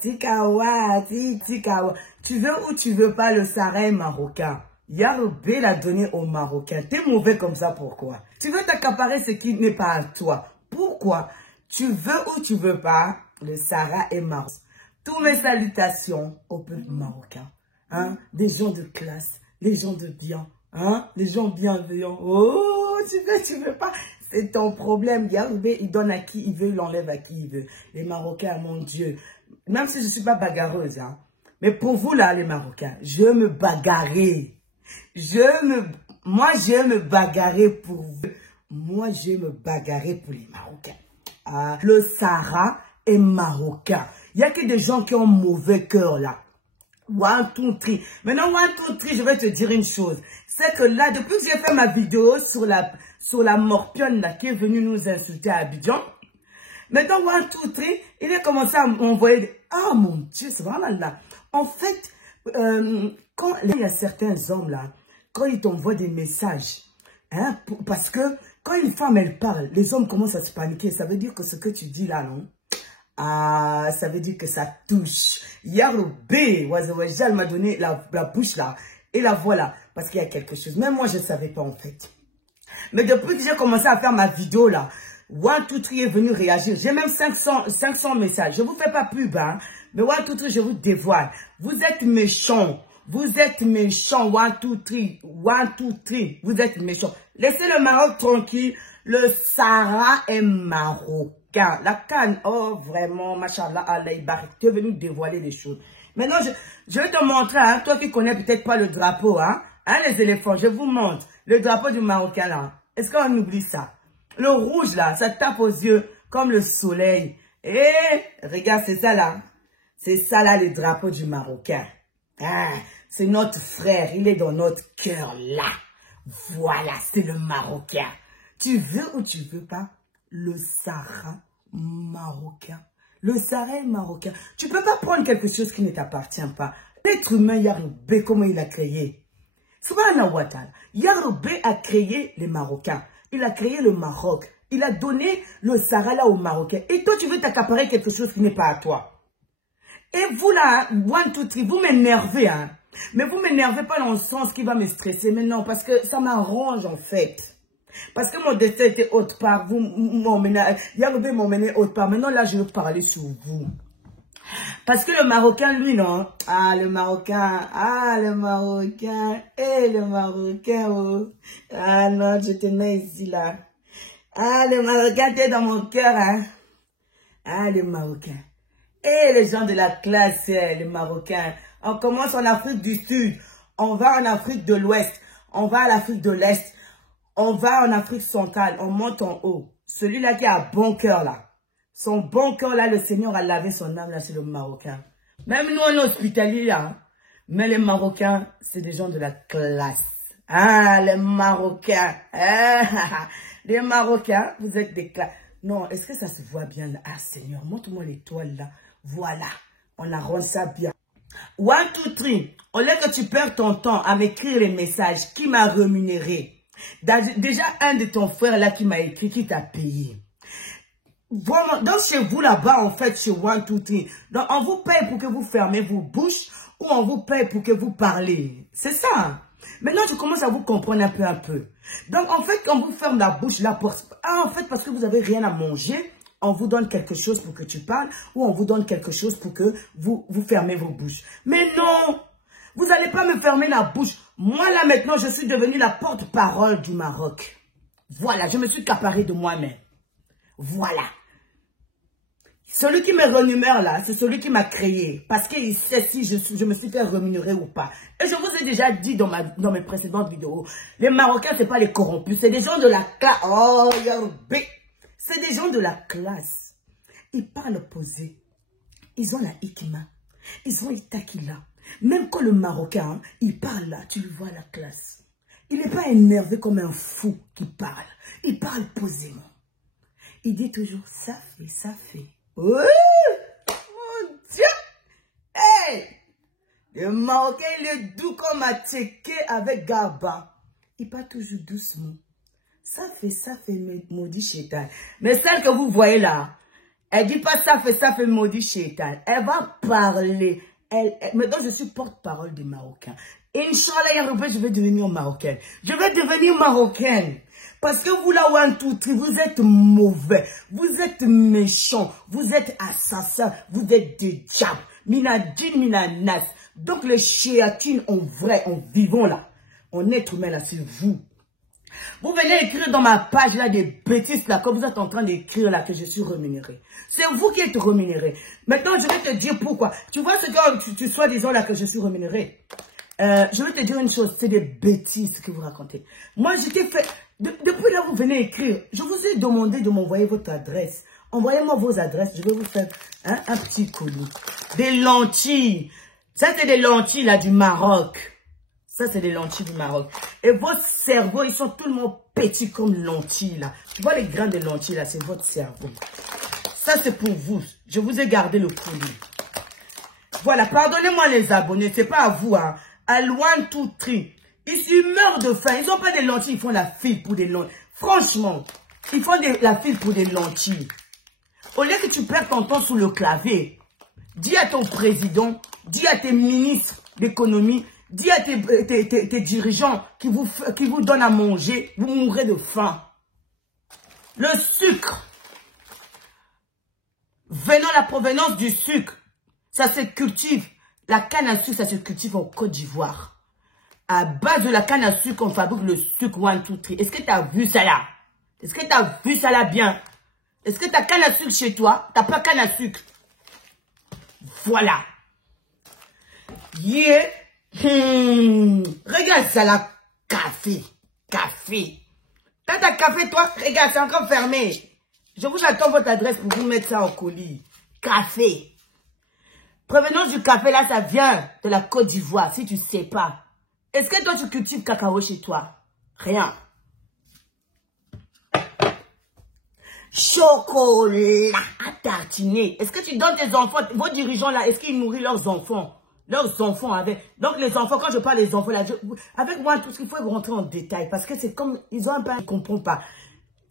Tikawa, Tikawa. Tu veux ou tu veux pas, le Sahara est marocain. Yaroubé l'a donné aux Marocains. T'es mauvais comme ça, pourquoi? Tu veux t'accaparer ce qui n'est pas à toi. Pourquoi? Tu veux ou tu veux pas, le Sahara est marocain. Toutes mes salutations au peuple marocain. Hein? Des gens de classe, des gens de bien, hein? Des gens bienveillants. Oh, tu veux pas. C'est ton problème. Yaroubé, il donne à qui il veut, il enlève à qui il veut. Les Marocains, mon Dieu. Même si je ne suis pas bagarreuse, hein. Mais pour vous, là, les Marocains, je me bagarrer. Moi, je me bagarrer pour vous. Moi, je me bagarrer pour les Marocains. Ah, le Sahara est marocain. Il n'y a que des gens qui ont mauvais cœur, là. One, two, three. Maintenant, one, two, three, je vais te dire une chose. C'est que là, depuis que j'ai fait ma vidéo sur la morpionne, là, qui est venue nous insulter à Abidjan, maintenant, one, two, three, il a commencé à m'envoyer... Ah, mon Dieu, c'est vraiment là. En fait, quand il y a certains hommes, là, quand ils t'envoient des messages, hein, parce que quand une femme, elle parle, les hommes commencent à se paniquer. Ça veut dire que ce que tu dis là, non? Ah, ça veut dire que ça touche. Yaroubé, Wazawajal m'a donné la bouche là. Et la voilà. Parce qu'il y a quelque chose. Même moi, je ne savais pas en fait. Mais depuis que j'ai commencé à faire ma vidéo là, One, two, three est venu réagir. J'ai même 500 messages. Je ne vous fais pas pub, hein. Mais One, two, three, je vous dévoile. Vous êtes méchants. Vous êtes méchants. One, two, three. One, two, three. Vous êtes méchants. Laissez le Maroc tranquille. Le Sahara est marocain. La canne, oh vraiment, machallah, Allah barik. Tu es venu dévoiler les choses. Maintenant, je vais te montrer, hein, toi qui connais peut-être pas le drapeau, hein, les éléphants, je vous montre. Le drapeau du Marocain, là. Est-ce qu'on oublie ça? Le rouge, là, ça tape aux yeux comme le soleil. Et regarde, c'est ça, là. C'est ça, là, le drapeau du Marocain. Ah, c'est notre frère. Il est dans notre cœur, là. Voilà, c'est le Marocain. Tu veux ou tu veux pas, le Sahara marocain. Le Sahara est marocain. Tu peux pas prendre quelque chose qui ne t'appartient pas. L'être humain, Yaroubé, comment il a créé? Subhanahu wa ta'ala. Yaroubé a créé les Marocains. Il a créé le Maroc. Il a donné le Sahara là aux Marocains. Et toi, tu veux t'accaparer quelque chose qui n'est pas à toi. Et vous là, one, two, three, vous m'énervez, hein. Mais vous m'énervez pas dans le sens qui va me stresser. Mais non, parce que ça m'arrange en fait. Parce que mon destin était autre part. Vous m'emmenez, Yaroubé m'emmenez autre part. Maintenant là, je veux parler sur vous. Parce que le Marocain, lui, non. Ah, le Marocain. Ah, le Marocain. Eh, le Marocain, oh. Ah, non, je te mets ici, là. Ah, le Marocain, t'es dans mon cœur, hein. Ah, le Marocain. Eh, les gens de la classe, les Marocains. On commence en Afrique du Sud. On va en Afrique de l'Ouest. On va à l'Afrique de l'Est. On va en Afrique centrale. On monte en haut. Celui-là qui a bon cœur, là. Son bon cœur, là, le Seigneur a lavé son âme, là, c'est le Marocain. Même nous, on est hospitaliers, là. Hein. Mais les Marocains, c'est des gens de la classe. Ah, les Marocains. Ah, les Marocains, vous êtes des classes. Non, est-ce que ça se voit bien, là? Ah, Seigneur, montre-moi l'étoile, là. Voilà. On arrange ça bien. One, two, three. Au lieu que tu perds ton temps à m'écrire les messages, qui m'a rémunéré? Déjà, un de ton frère, là, qui m'a écrit, qui t'a payé. Vraiment, donc chez vous là-bas, en fait, chez One, Two, Three, donc on vous paye pour que vous fermez vos bouches ou on vous paye pour que vous parlez. C'est ça. Maintenant, je commence à vous comprendre un peu. Donc, en fait, quand on vous ferme la bouche, la porte, en fait, parce que vous n'avez rien à manger, on vous donne quelque chose pour que tu parles ou on vous donne quelque chose pour que vous fermez vos bouches. Mais non, vous n'allez pas me fermer la bouche. Moi, là, maintenant, je suis devenue la porte-parole du Maroc. Voilà, je me suis accaparée de moi-même. Voilà. Celui qui me rémunère là, c'est celui qui m'a créé. Parce qu'il sait si je me suis fait rémunérer ou pas. Et je vous ai déjà dit dans mes précédentes vidéos, les Marocains, c'est pas les corrompus, c'est des gens de la classe. Oh, Yaroubé. C'est des gens de la classe. Ils parlent posé. Ils ont la hikma. Ils ont itakila. Même quand le Marocain, hein, il parle là, tu le vois à la classe. Il n'est pas énervé comme un fou qui parle. Il parle posément. Il dit toujours, ça fait, ça fait. Oh, mon Dieu! Hey! Le Marocain, il est doux comme un tchéké avec Garba. Il parle toujours doucement. Ça fait, maudit chétan. Mais celle que vous voyez là, Elle dit pas ça fait maudit chétan. Elle va parler. Maintenant, je suis porte-parole des Marocains. Inch'Allah, je vais devenir marocaine. Je vais devenir marocaine. Parce que vous, là, vous êtes mauvais. Vous êtes méchants. Vous êtes assassins. Vous êtes des diables. Minadine, minanas. Donc, les chéatines en vrai, en vivant là. En être humain là, c'est vous. Vous venez écrire dans ma page là des bêtises là, comme vous êtes en train d'écrire là que je suis rémunéré. C'est vous qui êtes rémunéré. Maintenant, je vais te dire pourquoi. Tu vois ce que tu sois disant là que je suis rémunéré. Je vais te dire une chose, c'est des bêtises que vous racontez. Moi, j'étais fait... Depuis là, vous venez écrire. Je vous ai demandé de m'envoyer votre adresse. Envoyez-moi vos adresses. Je vais vous faire un petit colis. Des lentilles. Ça, c'est des lentilles là du Maroc. Ça, c'est des lentilles du Maroc. Et vos cerveaux, ils sont tout le monde petits comme lentilles là. Tu vois les grains de lentilles là, c'est votre cerveau. Ça, c'est pour vous. Je vous ai gardé le colis. Voilà, pardonnez-moi les abonnés. C'est pas à vous, hein. À loin tout tri. Ils meurent de faim. Ils n'ont pas des lentilles, ils font la file pour des lentilles. Franchement, ils font la file pour des lentilles. Au lieu que tu perds ton temps sous le clavier, dis à ton président, dis à tes ministres d'économie, dis à tes dirigeants qui vous donnent à manger, vous mourrez de faim. Le sucre. Venant la provenance du sucre, ça se cultive. La canne à sucre, ça se cultive en Côte d'Ivoire. À base de la canne à sucre, on fabrique le sucre 1, 2, 3. Est-ce que tu as vu ça là? Est-ce que tu as vu ça là bien? Est-ce que tu as canne à sucre chez toi? Tu n'as pas canne à sucre. Voilà. Yeah. Regarde ça là. Café. Café. T'as ta café toi? Regarde, c'est encore fermé. Je vous attends votre adresse pour vous mettre ça en colis. Café. Provenance du café, là, ça vient de la Côte d'Ivoire, si tu ne sais pas. Est-ce que toi, tu cultives cacao chez toi? Rien. Chocolat à tartiner. Est-ce que tu donnes tes enfants, vos dirigeants, là, est-ce qu'ils nourrissent leurs enfants? Leurs enfants avec... Donc, les enfants, quand je parle des enfants, là, avec moi, tout ce qu'il faut rentrer en détail. Parce que c'est comme... Ils ont un peu... Ils ne comprennent pas.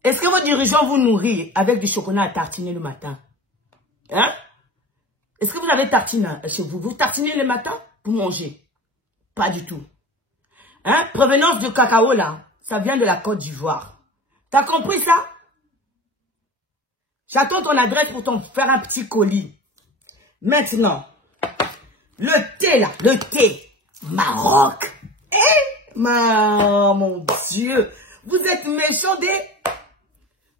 Est-ce que vos dirigeants vous nourrissent avec du chocolat à tartiner le matin? Hein? Est-ce que vous avez tartine chez vous? Vous tartinez le matin pour manger? Pas du tout. Hein? Provenance du cacao là, ça vient de la Côte d'Ivoire. T'as compris ça? J'attends ton adresse pour t'en faire un petit colis. Maintenant, le thé là, le thé Maroc. Mon Dieu, vous êtes méchants des...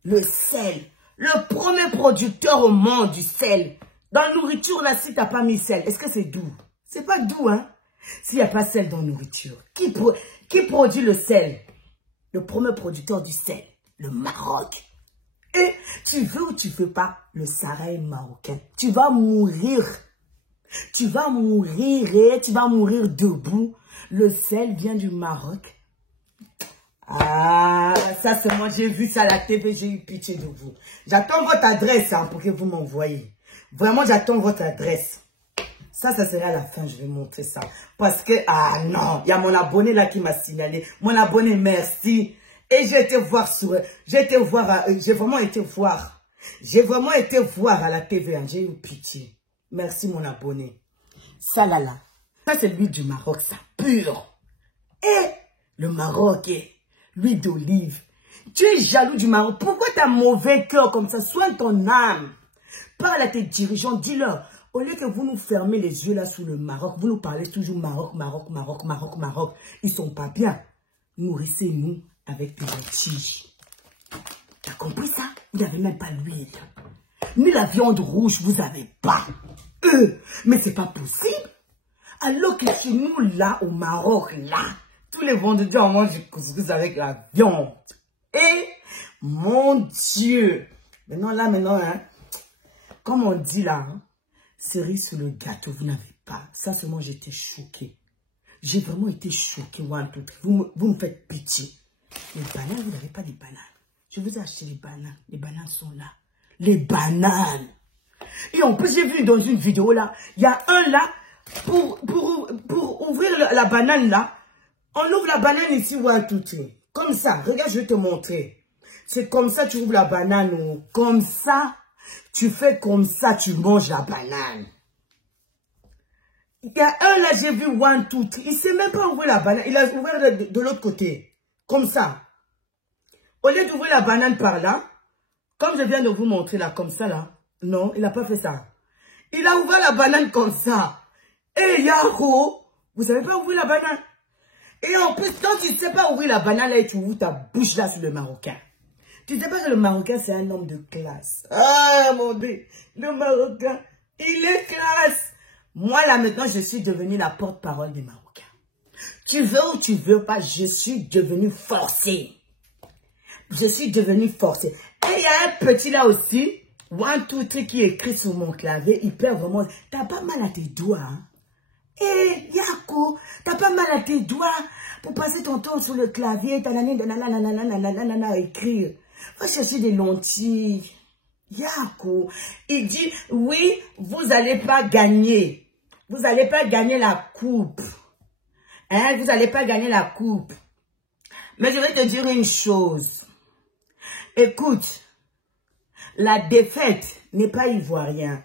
Le sel, le premier producteur au monde du sel. Dans la nourriture, là, si tu n'as pas mis sel, est-ce que c'est doux? C'est pas doux, hein? S'il n'y a pas sel dans la nourriture, qui produit le sel? Le premier producteur du sel, le Maroc. Et tu veux ou tu veux pas, le Sahara marocain. Tu vas mourir. Tu vas mourir et tu vas mourir debout. Le sel vient du Maroc. Ah, ça c'est moi, j'ai vu ça à la TV, j'ai eu pitié de vous. J'attends votre adresse hein, pour que vous m'envoyez. Vraiment, j'attends votre adresse. Ça sera à la fin, je vais montrer ça. Parce que, ah non, il y a mon abonné là qui m'a signalé. Mon abonné, merci. Et j'ai été voir j'ai vraiment été voir. J'ai vraiment été voir à la TV, hein, j'ai eu pitié. Merci mon abonné. Ça là, ça c'est l'huile du Maroc, ça, pur. Et le Maroc est l'huile d'olive. Tu es jaloux du Maroc. Pourquoi tu as mauvais cœur comme ça? Soigne ton âme. Parle à tes dirigeants, dis-leur. Au lieu que vous nous fermez les yeux là sous le Maroc, vous nous parlez toujours Maroc, Maroc, Maroc, Maroc, Maroc. Ils sont pas bien. Nourrissez-nous avec des lentilles. T'as compris ça? Vous n'avez même pas l'huile. Ni la viande rouge, vous n'avez pas. Mais c'est pas possible. Alors que chez nous, là, au Maroc, là, tous les vendredis, on mange du couscous avec la viande. Et, mon Dieu. Maintenant, hein, comme on dit là, hein, cerise sur le gâteau, vous n'avez pas. Ça, seulement, j'étais choquée. J'ai vraiment été choquée. Vous me faites pitié. Les bananes, vous n'avez pas des bananes. Je vous ai acheté les bananes. Les bananes sont là. Les bananes. Et en plus, j'ai vu dans une vidéo là, il y a un là, pour ouvrir la banane là, on ouvre la banane ici, comme ça. Regarde, je vais te montrer. C'est comme ça, tu ouvres la banane, comme ça. Tu fais comme ça, tu manges la banane. Il y a un là, j'ai vu one, two, three. Il ne sait même pas ouvrir la banane. Il a ouvert de l'autre côté. Comme ça. Au lieu d'ouvrir la banane par là, comme je viens de vous montrer là, comme ça là. Non, il n'a pas fait ça. Il a ouvert la banane comme ça. Et Yaro, vous savez pas ouvrir la banane. Et en plus, quand tu ne sais pas ouvrir la banane là et tu ouvres ta bouche là sur le Marocain. Tu ne sais pas que le Marocain c'est un homme de classe. Ah mon Dieu, le Marocain, il est classe. Moi là maintenant, je suis devenue la porte-parole des Marocains. Tu veux ou tu veux pas, je suis devenue forcée. Je suis devenue forcée. Et il y a un petit là aussi, one, two, three, qui écrit sur mon clavier. Il perd vraiment. T'as pas mal à tes doigts. Hein? Eh, Yako, t'as pas mal à tes doigts pour passer ton temps sur le clavier. T'as écrire. Va chercher des lentilles. Yako, il dit, oui, vous n'allez pas gagner. Vous n'allez pas gagner la coupe. Hein, vous n'allez pas gagner la coupe. Mais je vais te dire une chose. Écoute, la défaite n'est pas ivoirienne.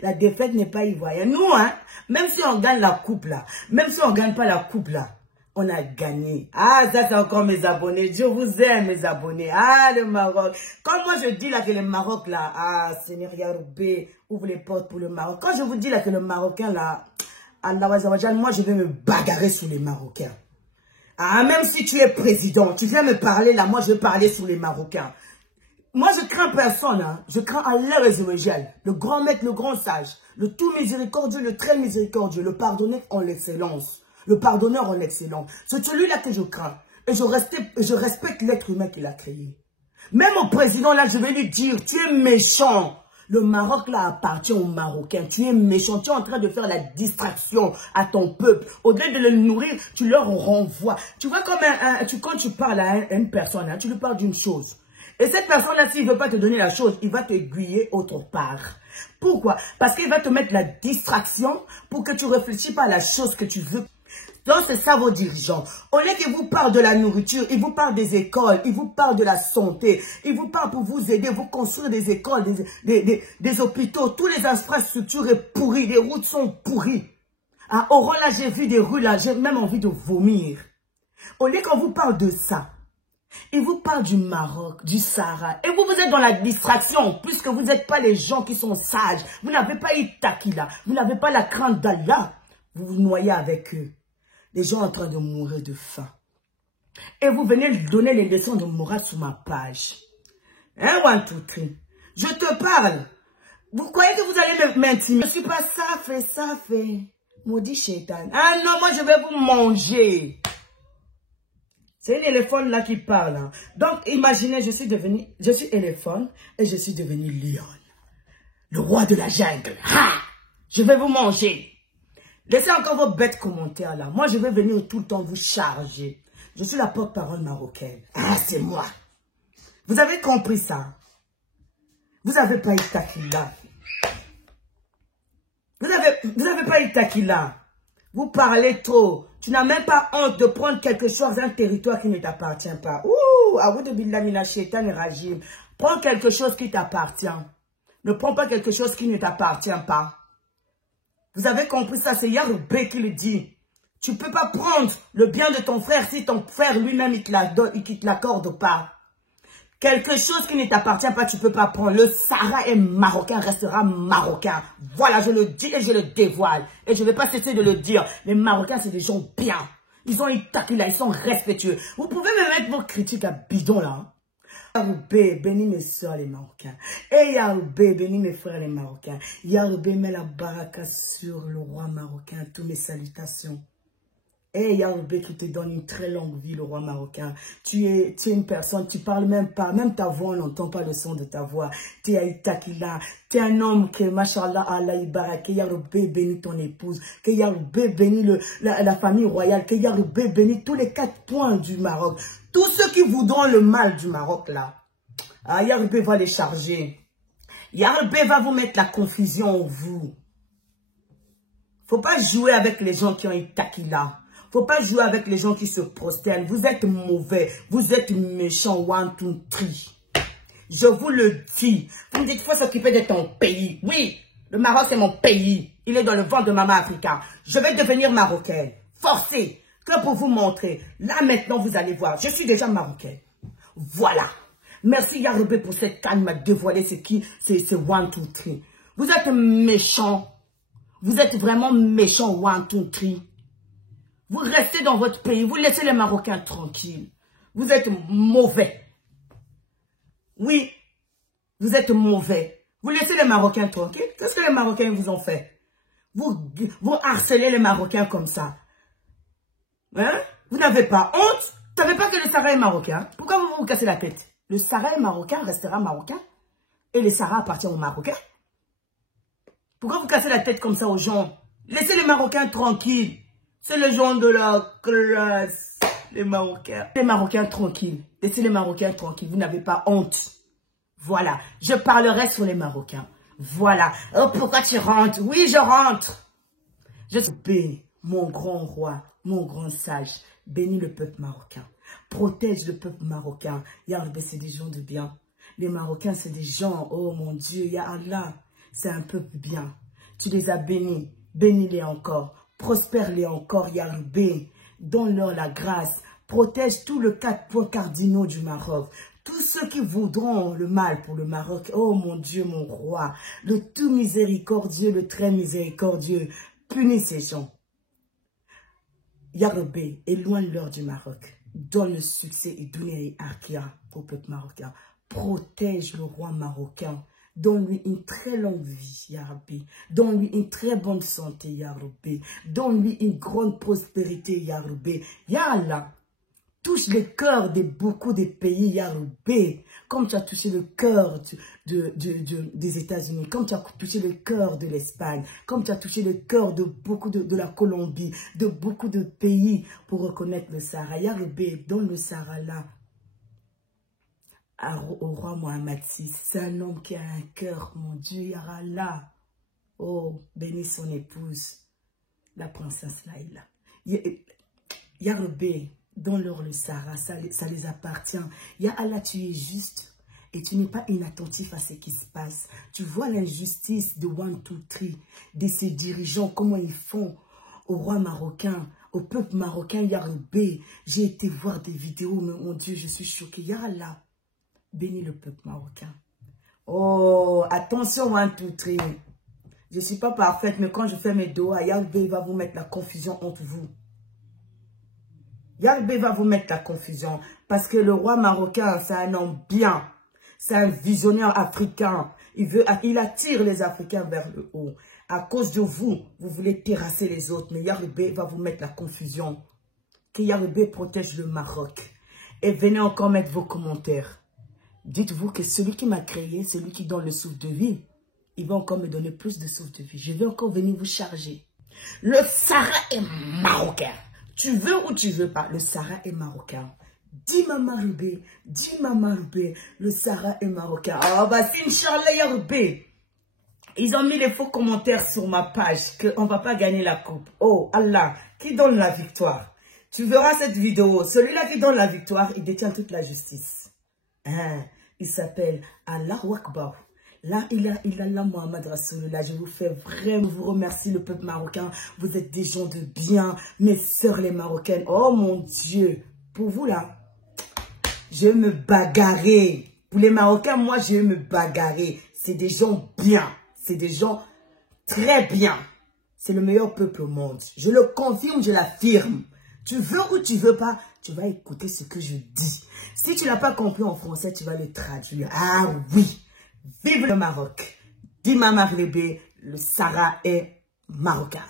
La défaite n'est pas ivoirienne. Nous, hein, même si on gagne la coupe là, même si on ne gagne pas la coupe là, on a gagné. Ah, ça c'est encore mes abonnés. Dieu vous aime, mes abonnés. Ah, le Maroc. Quand moi je dis là que le Maroc là, ah, Seigneur Yaroubé, ouvre les portes pour le Maroc. Quand je vous dis là que le Marocain là, moi je vais me bagarrer sur les Marocains. Ah, même si tu es président, tu viens me parler là, moi je vais parler sur les Marocains. Moi je crains personne, hein. Je crains Allah Azzawajal, le grand maître, le grand sage, le tout miséricordieux, le très miséricordieux, le pardonneur en l'excellence. Le pardonneur en excellence. C'est celui-là que je crains. Et je respecte l'être humain qu'il a créé. Même au président, là, je vais lui dire, tu es méchant. Le Maroc, là, appartient aux Marocains. Tu es méchant. Tu es en train de faire la distraction à ton peuple. Au-delà de le nourrir, tu leur renvoies. Tu vois, comme quand tu parles à une personne, hein, tu lui parles d'une chose. Et cette personne-là, s'il ne veut pas te donner la chose, il va t'aiguiller autre part. Pourquoi? Parce qu'il va te mettre la distraction pour que tu ne réfléchis pas à la chose que tu veux. Donc, c'est ça vos dirigeants. Au lieu qu'ils vous parlent de la nourriture, ils vous parlent des écoles, ils vous parlent de la santé, ils vous parlent pour vous aider, vous construire des écoles, des hôpitaux. Toutes les infrastructures sont pourries, les routes sont pourries. À Oran, là, j'ai vu des rues, là, j'ai même envie de vomir. Au lieu qu'on vous parle de ça, ils vous parlent du Maroc, du Sahara. Et vous, vous êtes dans la distraction, puisque vous n'êtes pas les gens qui sont sages. Vous n'avez pas Itakila, vous n'avez pas la crainte d'Allah. Vous vous noyez avec eux. Les gens en train de mourir de faim. Et vous venez donner les leçons de morale sur ma page. Hein, one, two, three. Je te parle. Vous croyez que vous allez m'intimider? Je ne suis pas ça fait. Maudit shaitan. Ah non, moi je vais vous manger. C'est un éléphant là qui parle. Hein. Donc imaginez, je suis éléphant et je suis devenu lion. Le roi de la jungle. Ha! Je vais vous manger. Laissez encore vos bêtes commentaires là. Moi, je vais venir tout le temps vous charger. Je suis la porte-parole marocaine. Ah, c'est moi. Vous avez compris ça? Vous n'avez pas Itakila. Vous n'avez pas Itakila. Vous parlez trop. Tu n'as même pas honte de prendre quelque chose, un territoire qui ne t'appartient pas. Ouh, Aoudou billah mina shaitan rajim. Prends quelque chose qui t'appartient. Ne prends pas quelque chose qui ne t'appartient pas. Vous avez compris ça, c'est Yaroubé qui le dit. Tu ne peux pas prendre le bien de ton frère si ton frère lui-même il te l'accorde pas. Quelque chose qui ne t'appartient pas, tu ne peux pas prendre. Le Sahara est marocain, restera marocain. Voilà, je le dis et je le dévoile. Et je ne vais pas cesser de le dire. Les Marocains, c'est des gens bien. Ils ont une taquilla, ils sont respectueux. Vous pouvez me mettre vos critiques à bidon là. Yaroubé, bénis mes soeurs les Marocains. Et Yaroubé, bénis mes frères les Marocains. Yaroubé, mets la baraka sur le roi marocain. Toutes mes salutations. Et Yaroubé qui te donne une très longue vie, le roi marocain. Tu es une personne, tu parles même pas, même ta voix, on n'entend pas le son de ta voix. Tu es Itakila, tu es un homme que, machallah, Allah Ibarak, que Yaroubé bénit ton épouse, que Yaroubé bénit la famille royale, que Yaroubé bénit tous les 4 points du Maroc. Tous ceux qui voudront le mal du Maroc, là, Yaroubé va les charger. Yaroubé va vous mettre la confusion en vous. Faut pas jouer avec les gens qui ont Itakila. Faut pas jouer avec les gens qui se prosternent. Vous êtes mauvais. Vous êtes méchants. One, two, three. Je vous le dis. Vous me dites, il faut s'occuper de ton pays. Oui, le Maroc, c'est mon pays. Il est dans le ventre de Maman Africa. Je vais devenir marocaine. Forcée. Que pour vous montrer. Là, maintenant, vous allez voir. Je suis déjà marocaine. Voilà. Merci, Yarobé, pour cette canne m'a dévoilé c'est qui. C'est 1, 2, 3. Vous êtes méchants. Vous êtes vraiment méchants, 1, 2, 3. Vous restez dans votre pays. Vous laissez les Marocains tranquilles. Vous êtes mauvais. Oui, vous êtes mauvais. Vous laissez les Marocains tranquilles. Qu'est-ce que les Marocains vous ont fait? Vous harcelez les Marocains comme ça. Hein? Vous n'avez pas honte? Vous ne savez pas que le Sahara est marocain? Pourquoi vous vous cassez la tête? Le Sahara est marocain, restera marocain. Et le Sahara appartient aux Marocains. Pourquoi vous cassez la tête comme ça aux gens? Laissez les Marocains tranquilles. C'est le genre de la classe. Les Marocains. Les Marocains tranquilles. Laissez les Marocains tranquilles. Vous n'avez pas honte. Voilà. Je parlerai sur les Marocains. Voilà. Oh, pourquoi tu rentres? Oui, je rentre. Je suis mon grand roi, mon grand sage. Bénis le peuple marocain. Protège le peuple marocain. Ya Rabbi, c'est des gens de bien. Les Marocains, c'est des gens. Oh mon Dieu, Ya Allah. C'est un peuple bien. Tu les as bénis. Bénis-les encore. Prospère-les encore, Ya Rabbi. Donne-leur la grâce. Protège tous les 4 points cardinaux du Maroc. Tous ceux qui voudront le mal pour le Maroc. Oh mon Dieu, mon roi. Le tout miséricordieux, le très miséricordieux. Punis ces gens. Ya Rabbi, éloigne-leur du Maroc. Donne le succès et donne les Arkia au peuple marocain. Protège le roi marocain. Donne-lui une très longue vie, Ya Rabbi. Donne-lui une très bonne santé, Ya Rabbi. Donne-lui une grande prospérité, Ya Rabbi. Ya Allah, touche le cœur de beaucoup de pays, Ya Rabbi. Comme tu as touché le cœur des États-Unis, comme tu as touché le cœur de l'Espagne, comme tu as touché le cœur de beaucoup de la Colombie, de beaucoup de pays pour reconnaître le Sahara. Ya Rabbi, donne le Sahara là. Au roi Mohamed VI, c'est un homme qui a un cœur, mon Dieu, Ya Allah. Oh, bénis son épouse, la princesse Laïla. Ya Rabbi, donne-leur le Sahara, ça les appartient. Ya Allah, tu es juste et tu n'es pas inattentif à ce qui se passe. Tu vois l'injustice de 1, 2, 3, de ces dirigeants, comment ils font au roi marocain, au peuple marocain, Ya Rabbi. J'ai été voir des vidéos, mais mon Dieu, je suis choquée. Ya Allah. Bénis le peuple marocain. Oh, attention, 1, 2, 3. Je ne suis pas parfaite, mais quand je fais mes doigts, Ya Rabbi va vous mettre la confusion entre vous. Ya Rabbi va vous mettre la confusion. Parce que le roi marocain, c'est un homme bien. C'est un visionnaire africain. Il attire les Africains vers le haut. À cause de vous, vous voulez terrasser les autres. Mais Ya Rabbi va vous mettre la confusion. Que Ya Rabbi protège le Maroc. Et venez encore mettre vos commentaires. Dites-vous que celui qui m'a créé, celui qui donne le souffle de vie, il va encore me donner plus de souffle de vie. Je vais encore venir vous charger. Le Sahara est marocain. Tu veux ou tu veux pas, le Sahara est marocain. Dis Maman Rabbi, dis Maman Rabbi, le Sahara est marocain. Ah bah c'est Inch'Allah Ya Rabbi. Ils ont mis les faux commentaires sur ma page qu'on ne va pas gagner la coupe. Oh Allah, qui donne la victoire? Tu verras cette vidéo. Celui-là qui donne la victoire, il détient toute la justice. Hein? Il s'appelle Allahu Akbar. Là, il a là Mohamed Rasulullah. Je vous fais vraiment, vous remercie le peuple marocain. Vous êtes des gens de bien, mes sœurs les Marocaines. Oh mon Dieu, pour vous là, je vais me bagarrer. Pour les Marocains, moi, je vais me bagarrer. C'est des gens bien, c'est des gens très bien. C'est le meilleur peuple au monde. Je le confirme, je l'affirme. Tu veux ou tu veux pas, tu vas écouter ce que je dis. Si tu n'as pas compris en français, tu vas le traduire. Ah oui, vive le Maroc. Dis Maman Rabbi, le Sahara est marocain.